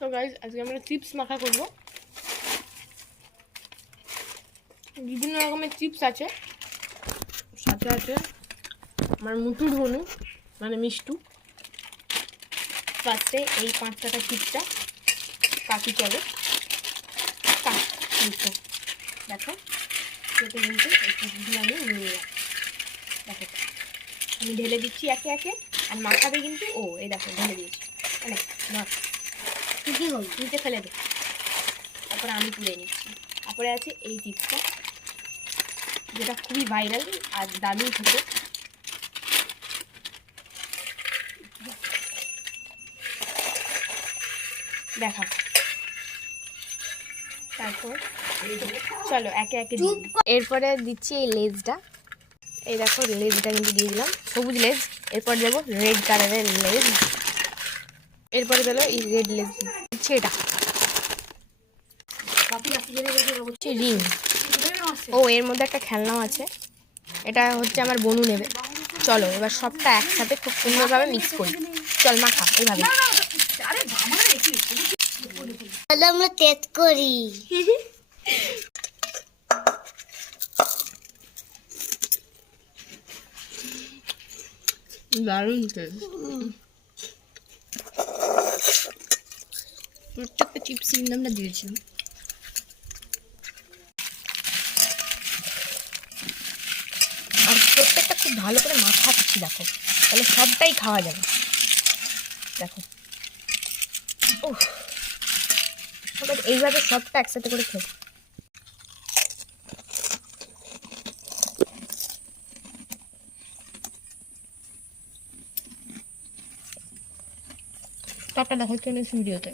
তো গাইস আজকে আমরা চিপস মাখা করব। বিভিন্ন রকমের চিপস আছে, সাথে আছে আমার মুটুর বনু মানে মিষ্টু। ফার্স্টে এই 5 টাকা চিপসটা কাটি, চলো দেখো দেখো কেটে কিন্তু এই চিপসগুলো আমি নিয়ে নিলাম। দেখো আমি ঢেলে দিচ্ছি একে একে, আর মাখাবে কিন্তু এই দেখো ঢেলে দিয়েছি, কি হল নিচে ফেলে দে। তারপরে আমি তুলে নিচ্ছি। তারপরে আছে এই চিপসটা, যেটা খুবই ভাইরাল আর দারুণ খেতে। দেখা, তারপর চলো একে একে এরপরে দিচ্ছি এই লেজটা। এই দেখো লেজটা কিন্তু দিয়ে দিলাম, সবুজ লেজ। এরপর দেবো রেড কালারের লেজ। এরপরে দিলো এই রেড লেজ দিচ্ছি। এটা হচ্ছে রিং। এর মধ্যে একটা খেলনাও আছে, এটা হচ্ছে আমার বনু নেবে। চলো এবার সবটা একসাথে খুব সুন্দরভাবে মিক্স করি। চল মাখা এইভাবে। আমরা তেত করি। দারুণ প্রত্যেকটা চিপস কিন্তু আমরা দিয়েছিলাম। আর প্রত্যেকটা খুব ভালো করে মাখাচ্ছি, দেখো তাহলে সবটাই খাওয়া যাবে। দেখো সবাই এইভাবে সবটা একসাথে করে খেয়ে। সবটা দেখাচ্ছি ভিডিওতে।